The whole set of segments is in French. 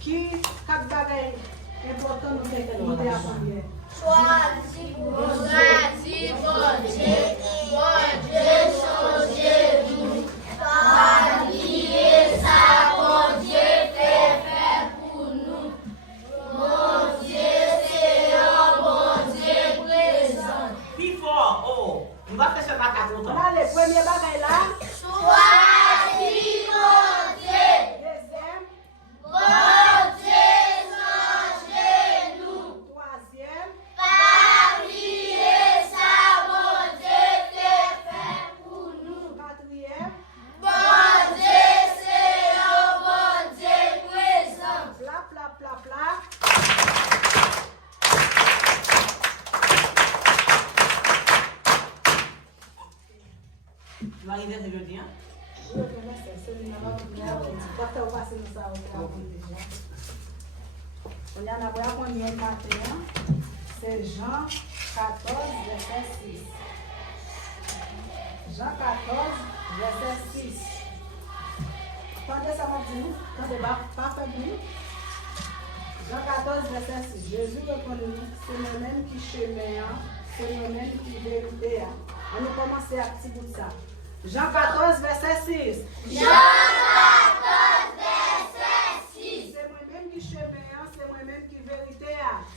qui quatre bagages importants nous fait que nous apprendre. Choisi pour Dieu, changer nous. Pas lier ça, bon Dieu, fait pour nous. Bon Dieu, Seigneur, bon Dieu, présent. Before, oh, on va faire ce matin content. Voilà les premiers bagages là. Choisi pour Dieu. Deuxième. Bon Dieu, changez nous. Troisième. Pas lier ça, bon Dieu, fait pour nous. Quatrième. Bon Dieu, Seigneur, bon Dieu, présent. Pla, pla, pla, pla. Tu vas arriver ce jeudi, hein? Oui, ok, merci. Celui-là, on va vous Docteur, on va passer nous ça, on va apprendre déjà. On y en a pour apprendre hier matin. C'est Jean 14, verset 6. Jean 14, verset 6. Attendez, ça m'a dit nous. Attendez, pas fait nous. Jean 14, verset 6. Jésus répondit, c'est moi-même qui chemin, c'est moi-même qui vérité. On va commencer à petit bout de ça. Jean 14, verset 6. Jean 14, verset 6. C'est moi-même qui chemin, c'est moi-même qui vérité.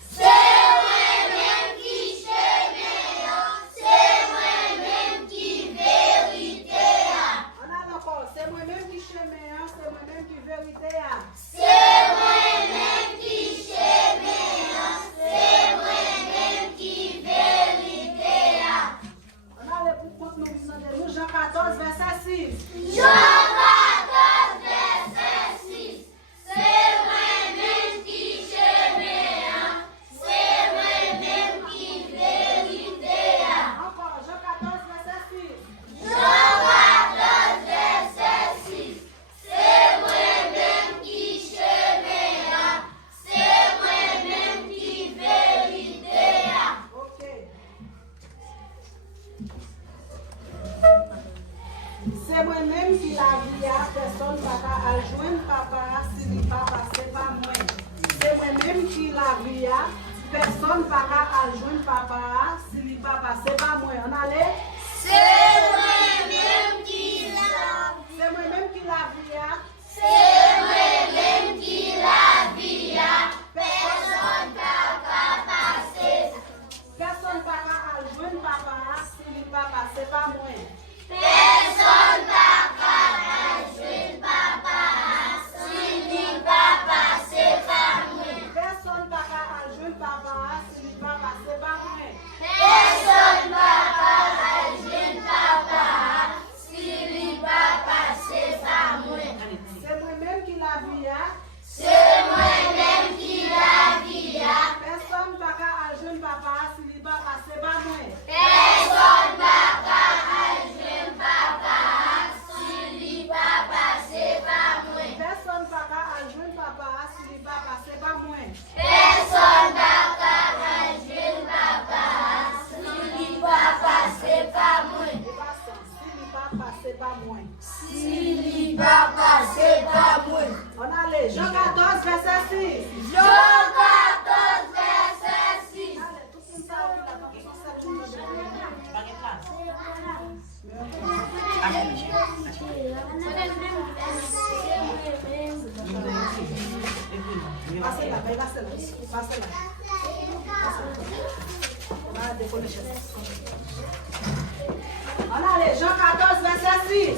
C'est moi-même qui chemin, c'est moi-même qui vérité. On a encore, c'est moi-même qui chemin, c'est moi-même qui vérité. C'est moi-même qui chemin, c'est moi-même qui vérité. On a le pour compte nous de nous, Jean 14, verset 6. Jean 14, verset 6. C'est moi-même qui chemin, c'est moi-même qui vérité. Encore, Jean 14, verset 6. Jean 14, verset 6. C'est moi-même qui chemin, c'est moi-même qui vérité. Ok. C'est moi-même qui la vie à personne pas à joindre papa si le papa c'est pas moi. C'est moi-même qui la vie à personne pas à joindre papa si le papa c'est pas moi. On allait. C'est moi-même qui la C'est moi-même qui la vie à C'est moi-même qui la vie. Personne n'a passer. personne pas à joindre papa si le papa c'est pas moi. Personne n'a joué papa. Si le papa c'est pas moi. Personne pas à joindre papa si le papa c'est pas moi. Personne n'a joué papa. Si le papa c'est pas moi. C'est moi-même qui la vie à C'est moi-même qui la vie. personne pas à joindre papa si le papa c'est pas moi. Personne n'a joué papa. Si le papa c'est pas moi. Personne pas à joindre papa si le papa c'est pas moi. Personne n'a joué papa. Si le papa c'est pas moi. Si le papa c'est pas moi. Si le papa c'est pas moi. On allait. Jean 14, verset 6. Jean 14, verset 6. Allez, tout le monde ça, on va dans son septième de Tu vas gagner place. Passez là, passez là. Passez là. On va décoller chez nous. On allait. Jean 14, verset 6.